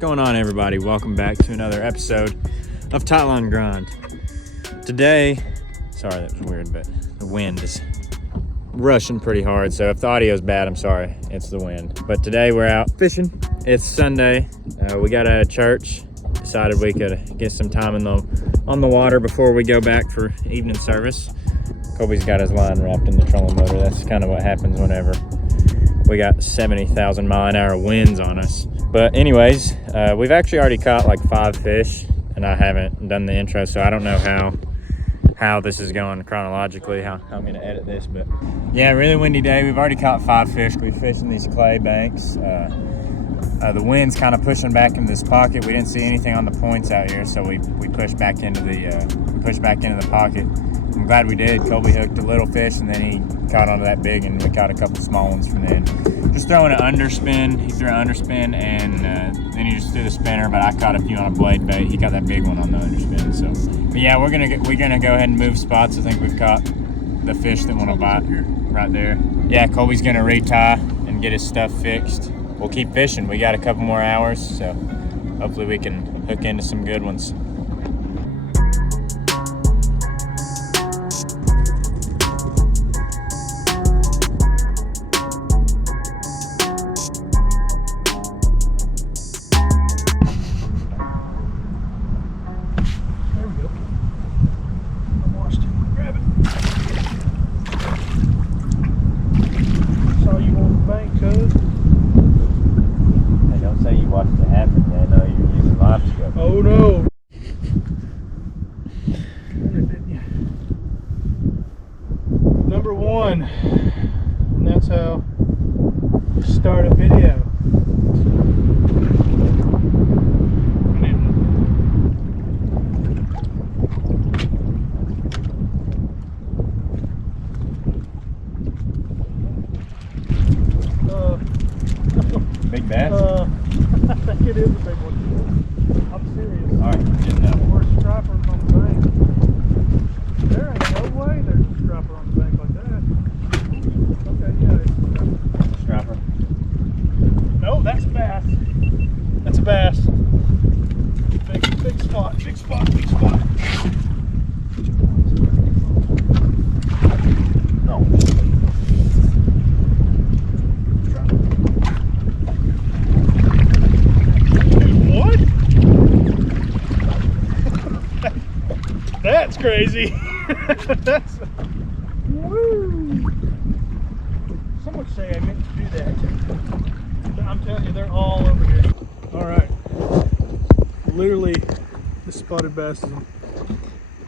going on, everybody? Welcome back to another episode of Tightline Grind. Today, sorry that was weird, but the wind is rushing pretty hard, so if the audio is bad, I'm sorry, it's the wind. But today we're out fishing. It's Sunday. We got out of church, decided we could get some time on the water before we go back for evening service. Colby's got his line wrapped in the trolling motor. That's kind of what happens whenever we got 70,000 mile an hour winds on us. But anyways, we've actually already caught like 5 fish, and I haven't done the intro, so I don't know how this is going chronologically, how I'm gonna edit this. But yeah, really windy day. We've already caught 5 fish. We fished in these clay banks. The wind's kind of pushing back into this pocket. We didn't see anything on the points out here, so we pushed back into the pocket. I'm glad we did. Colby hooked a little fish, and then he caught onto that big, and we caught a couple small ones from then. Just throwing an underspin. He threw an underspin, and then he just threw the spinner, but I caught a few on a blade bait. He got that big one on the underspin. So, but yeah, we're gonna go ahead and move spots. I think we've caught the fish that want to bite right there. Yeah, Colby's gonna retie and get his stuff fixed. We'll keep fishing. We got a couple more hours, so hopefully we can hook into some good ones. Oh no! Number one, and that's how you start a video. Big bass? I think it is a big one. I'm serious. Alright, good enough. We're strappers on the bank. There ain't no way there's a strapper on the bank like that. Okay, yeah, it's a strapper. Strapper? No, that's a bass. That's a bass. Big spot, big spot, big spot. No. That's crazy. That's woo. Some would say I meant to do that. I'm telling you, they're all over here. All right. Literally, this spotted bass is in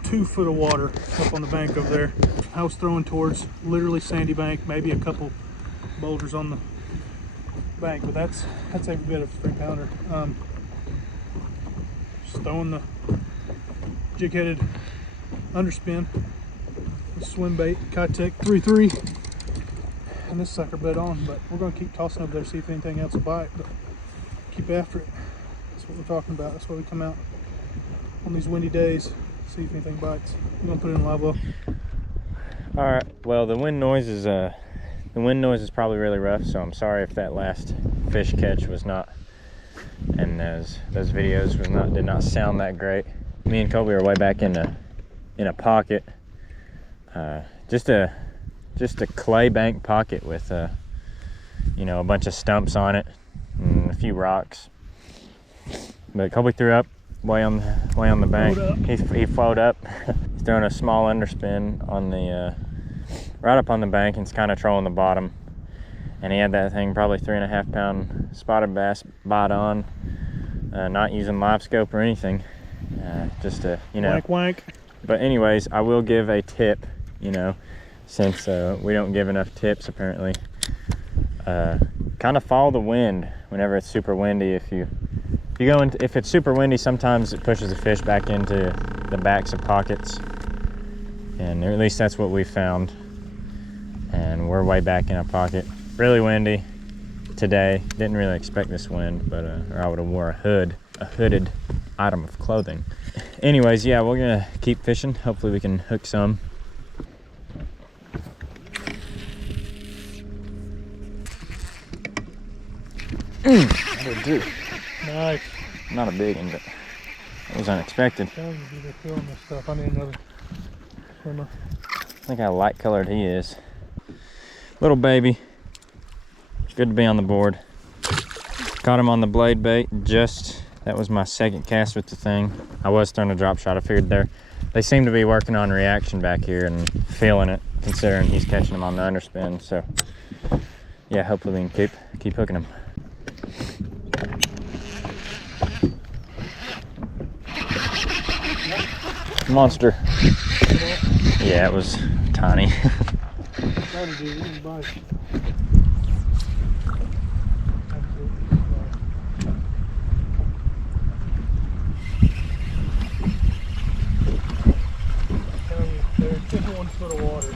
2 foot of water up on the bank over there. I was throwing towards literally sandy bank, maybe a couple boulders on the bank, but that's every bit of a 3-pounder. Just throwing the jig-headed underspin with swim bait, Kitech 3-3, and this sucker bit on. But we're going to keep tossing over there, see if anything else will bite, but keep after it. That's what we're talking about. That's why we come out on these windy days, see if anything bites. I'm going to put it in live well. All right, well, the wind noise is probably really rough, so I'm sorry if that last fish catch was not, and those videos did not sound that great. Me and Colby are way back in a pocket, just a clay bank pocket with a bunch of stumps on it and a few rocks. But Colby threw up way on the bank. He floated up. He's throwing a small underspin on the right up on the bank, and it's kind of trolling the bottom. And he had that thing probably 3.5 pound spotted bass bite on, not using live scope or anything. Just to, wank wank. But anyways, I will give a tip, since we don't give enough tips apparently. Kind of follow the wind whenever it's super windy. If it's super windy, sometimes it pushes the fish back into the backs of pockets, and at least that's what we found. And we're way back in a pocket. Really windy today. Didn't really expect this wind, but or I would have wore a hooded item of clothing. Anyways, yeah, we're gonna keep fishing. Hopefully we can hook some. That'll do. Nice. Not a big one, but it was unexpected. They're killing this stuff. I need another swimmer. I think how light colored he is. Little baby. It's good to be on the board. Caught him on the blade bait. That was my second cast with the thing. I was throwing a drop shot. I figured they seem to be working on reaction back here and feeling it, considering he's catching them on the underspin. So yeah, hopefully we can keep hooking them. Monster. Yeah, it was tiny. There's just 1 foot of water.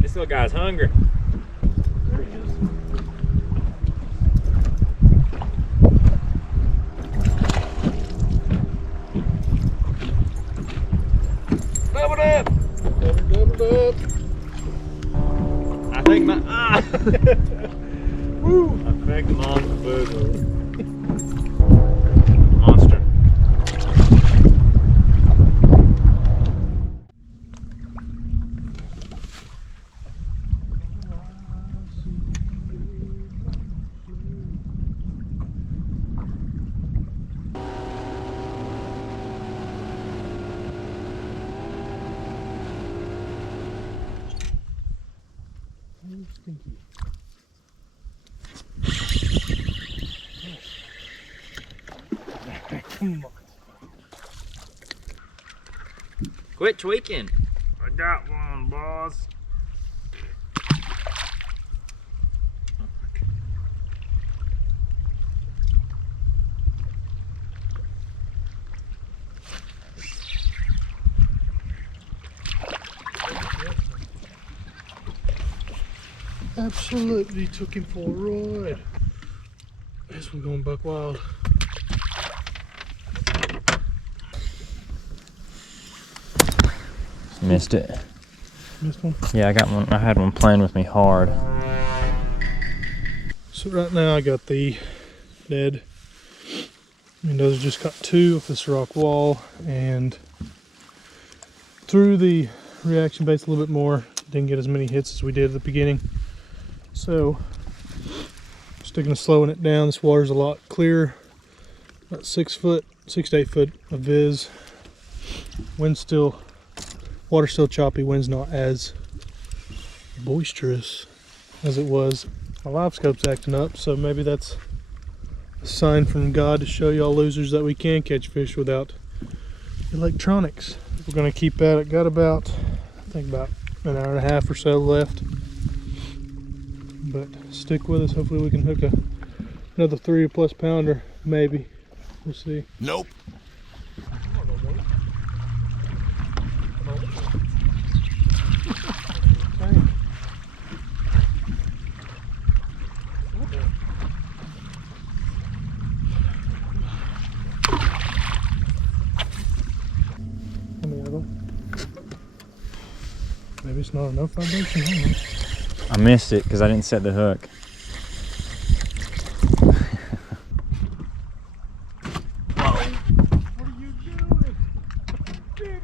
This little guy's hungry. There he is. Doubled up. Doubled up. I think my woo! I think the monster booger. Monster. Come on. Quit tweaking. I got one, boss. Absolutely took him for a ride. This one going buck wild. Missed it. Missed one? Yeah, I got one. I had one playing with me hard. So right now I got the dead. Dozer just got 2 off this rock wall and threw the reaction baits a little bit more. Didn't get as many hits as we did at the beginning. So still gonna slowing it down. This water's a lot clearer. About 6 to 8 foot of viz. Water's still choppy, wind's not as boisterous as it was. My live scope's acting up, so maybe that's a sign from God to show y'all losers that we can catch fish without electronics. We're gonna keep at it. Got about, I think about an hour and a half or so left. But stick with us, hopefully we can hook another 3+ pounder, maybe. We'll see. Nope. Maybe it's not enough vibration. I don't know. I missed it because I didn't set the hook. What are you doing? Idiot.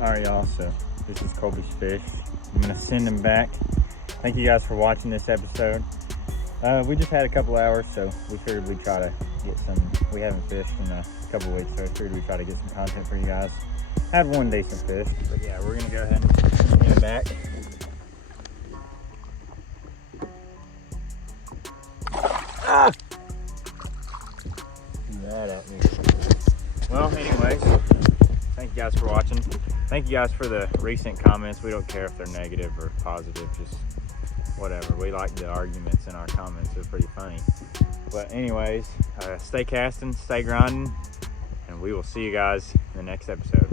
Alright y'all, so this is Colby's fish. I'm gonna send him back. Thank you guys for watching this episode. We just had a couple hours, so we figured we'd try to get some. We haven't fished in a couple weeks, so I figured we'd try to get some content for you guys. Had one decent fish, but yeah, we're gonna go ahead and send him back. Ah! That out there. Well, anyways, thank you guys for watching. Thank you guys for the recent comments. We don't care if they're negative or positive, just whatever. We like the arguments in our comments. They're pretty funny. But anyways, stay casting, stay grinding, and we will see you guys in the next episode.